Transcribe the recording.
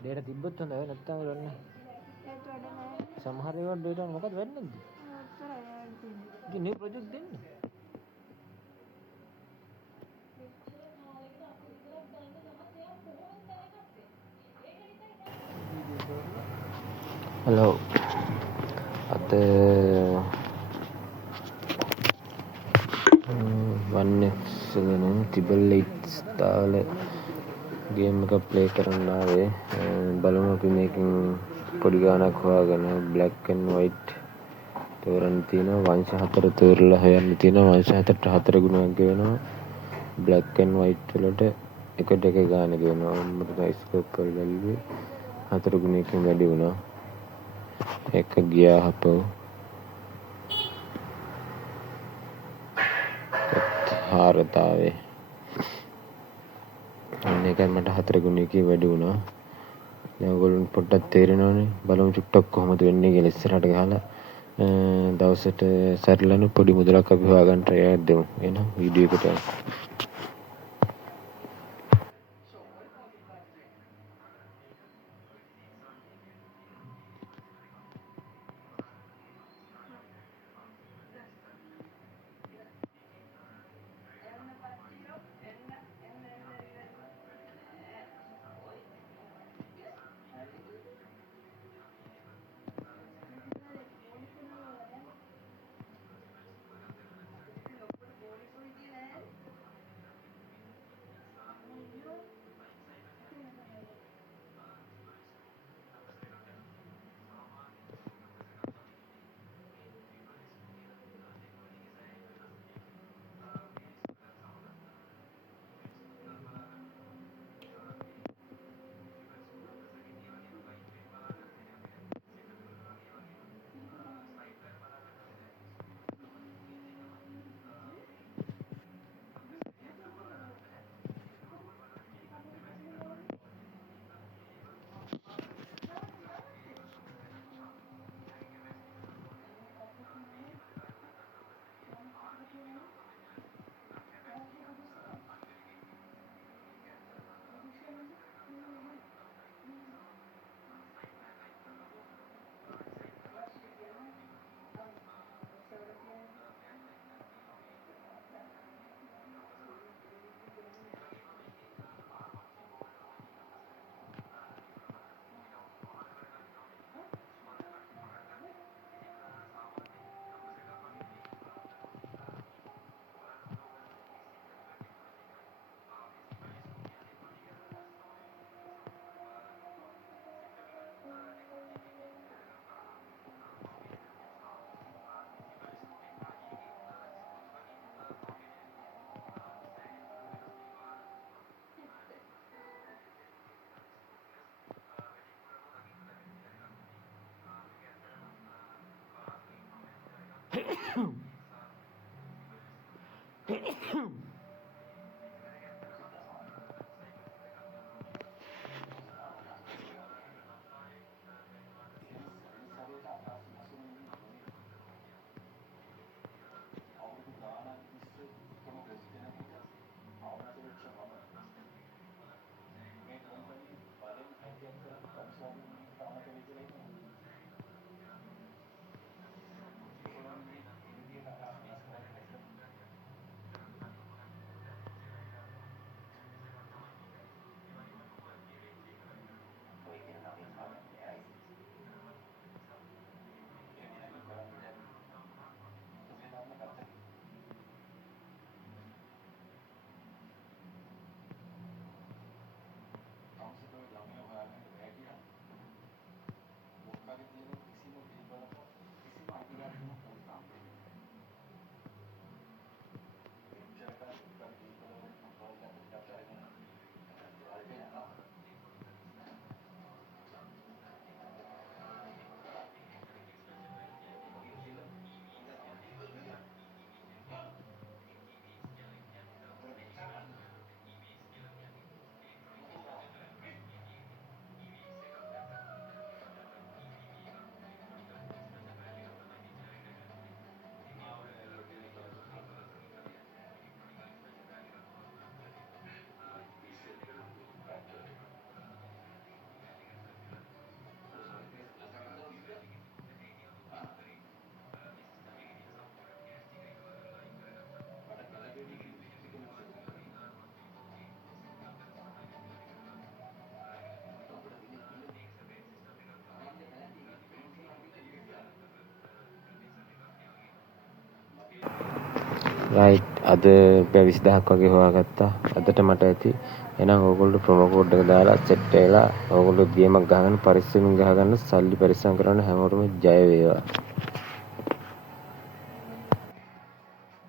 Data තිබ්බොත් හොඳයි නැත්නම් වෙන්නේ. ඒත් වැඩ නැහැ. සමහර ඒවා ඩේටා මොකද වෙන්නේ නැද්ද? ඔච්චරයි වැඩ තියෙන්නේ. ඉතින් මේ ප්‍රොජෙක්ට් දෙන්නේ. හලෝ. අත වන්නෙක්ස් වෙනුම් ටිබල් ලයිට්ස් දාලා ගේම් එක ප්ලේ කරන්න ආවේ. බලමු අපි මේකෙන් පොඩි ගානක් හොයාගෙන බ්ලැක් ඇන්ඩ් වයිට් තෝරන්න තියෙනවා. වංශ 4 තෝරලා හොයන්න තියෙනවා. වංශ 4ට 4 ගුණයක් ගෙවනවා. බ්ලැක් ඇන්ඩ් වයිට් වලට එකට එක ගාන ගෙවනවා. මම ස්කෝප් වල බැලුවේ 4 ගුණයකින් වැඩි වුණා. එක ගියා හපෝ. හාරතාවේ මේකයි මට 4 ගුණයකින් වැඩි වුණා. දැන් ඔයගොල්ලන්ට පොඩ්ඩක් තේරෙනවනේ. බලමු චුට්ටක් කොහොමද වෙන්නේ කියලා ඉස්සරහට ගහලා දවසට සැරලන පොඩි මුදලක් අපි හොයාගන්න try එකක් දෙමු. එහෙනම් වීඩියෝ එකට යමු. රයිට් අද රුපියල් 20000ක් වගේ හොයාගත්තා. අදට මට ඇති. එහෙනම් ඕගොල්ලෝ ප්‍රොමෝ කෝඩ් එක දාලා සෙට් වෙලා ඕගොල්ලෝ ගේමක් ගහගන්න පරිස්සමින් ගහගන්න සල්ලි පරිස්සම් කරන්න හැමෝටම ජය වේවා.